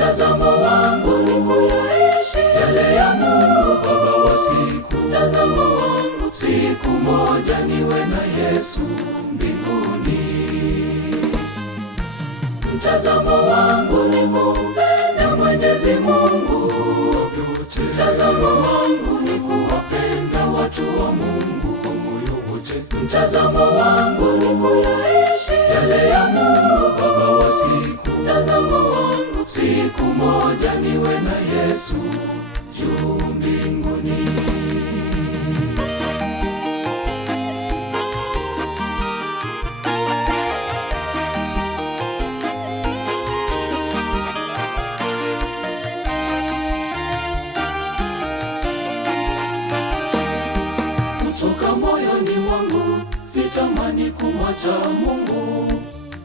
Mtazamo wangu ni kuyaishi yale ya Mungu Baba wa siku. Mtazamo wangu siku moja niwe na Yesu mbinguni. Mtazamo wangu ni kumpenda Mwenyezi Mungu. Mtazamo wangu ni kuwapenda watu wa Mungu kwa moyo wote. Mtazamo wangu ni kuyaishi yale ya Mungu Baba wa siku. Mtazamo wangu siku moja niwe na Yesu juu mbinguni. Kutoka moyoni mwangu sitamani kumwacha Mungu.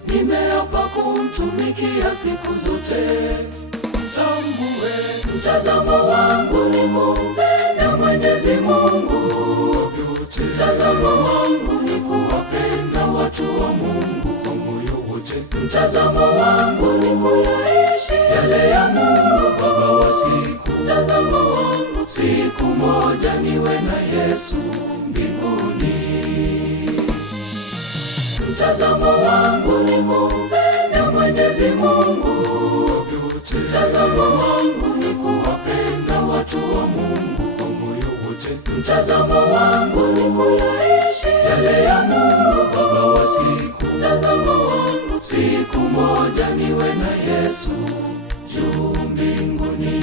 Nimeapa kumtumikia siku zote. Mtambue mtazamo wangu ni kumpenda Mwenyezi Mungu. Mtazamo wangu ni kuwapenda watu wa Mungu kwa moyo wote. Mtazamo wangu ni kuyaishi yale ya Mungu Baba wa siku. Mtazamo wangu siku moja niwe na Yesu mbinguni. Mtazamo wangu ni kumpenda Mwenyezi Mungu. Mtazamo wangu ni kuwapenda watu wa Mungu kwa moyo wote. Mtazamo wangu ni kuyaishi yale ya Mungu Baba wa siku. Mtazamo wangu siku moja niwe na Yesu juu mbinguni.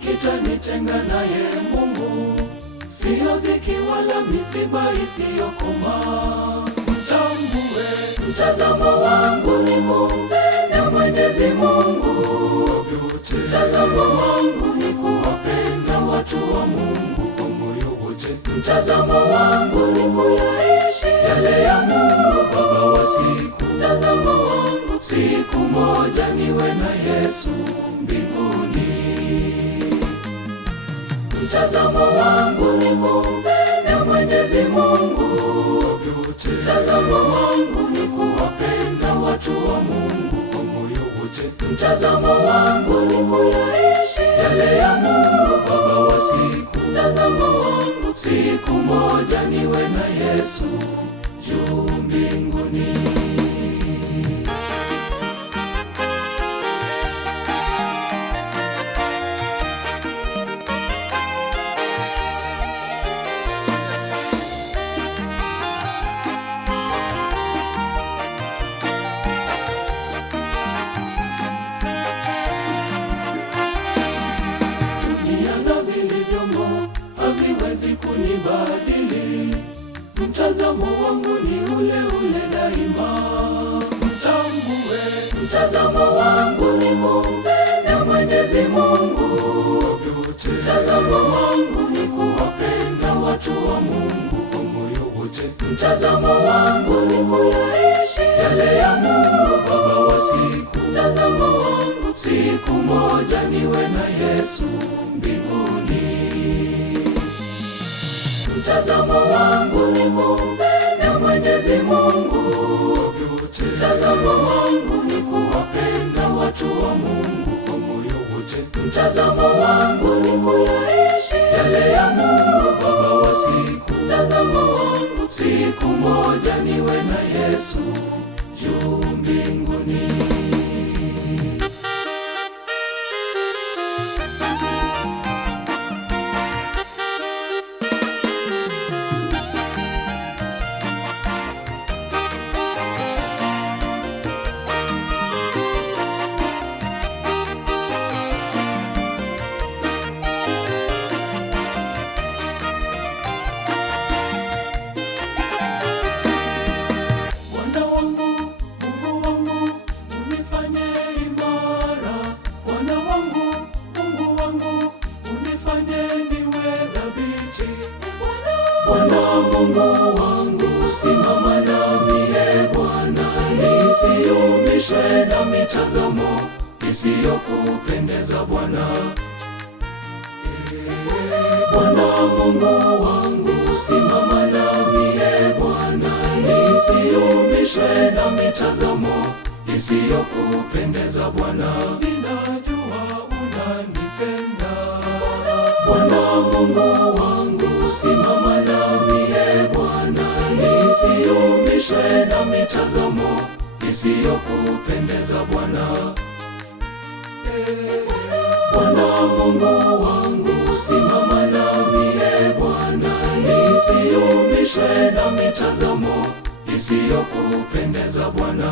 Kitanitenga naye Mungu, sio dhiki wala misiba isiyokoma. Mtambue mtazamo wangu ni kumpenda Mwenyezi Mungu. Mtazamo wangu ni kuwapenda watu wa Mungu kwa moyo wote. Mtazamo wangu ni kuyaishi yale ya Mungu Baba wa siku. Mtazamo wangu siku moja niwe na Yesu mbinguni. Mtazamo wangu ni kumpenda Mwenyezi Mungu. Mtazamo wangu ni kuwapenda watu wa Mungu kwa moyo wote. Mtazamo wangu ni kuyaishi yale ya Mungu Baba wa siku. Mtazamo wangu siku moja niwe na Yesu juu mbinguni. Kunibadili, mtazamo wangu ni ule ule daima. Mtambue mtazamo wangu ni kumpenda Mwenyezi Mungu. Mtazamo wangu ni kuwapenda watu wa Mungu kwa moyo wote. Mtazamo wangu ni kuyaishi yale ya Mungu Baba wa siku. Mtazamo wangu siku moja niwe na Yesu mbinguni. Mtazamo wangu ni kumpenda Mwenyezi Mungu. Mtazamo wangu ni kuwapenda watu wa Mungu kwa moyo wote. Mtazamo wangu ni kuyaishi yale ya Mungu Baba wa siku. Mtazamo wangu siku moja niwe na Yesu juu mbinguni. Mungu wangu, simama nami Bwana, nisiyumbishwe na mitazamo isiyokupendeza Bwana. Bwana Mungu wangu, simama nami Bwana, nisiyumbishwe na mitazamo isiyokupendeza Bwana. Ninajua unanipenda Bwana Mungu wangu, simama nami Bwana, nisiyumbishwe na mitazamo isiyokupendeza Bwana. Bwana Mungu wangu, simama nami Bwana, nisiyumbishwe na mitazamo isiyokupendeza Bwana.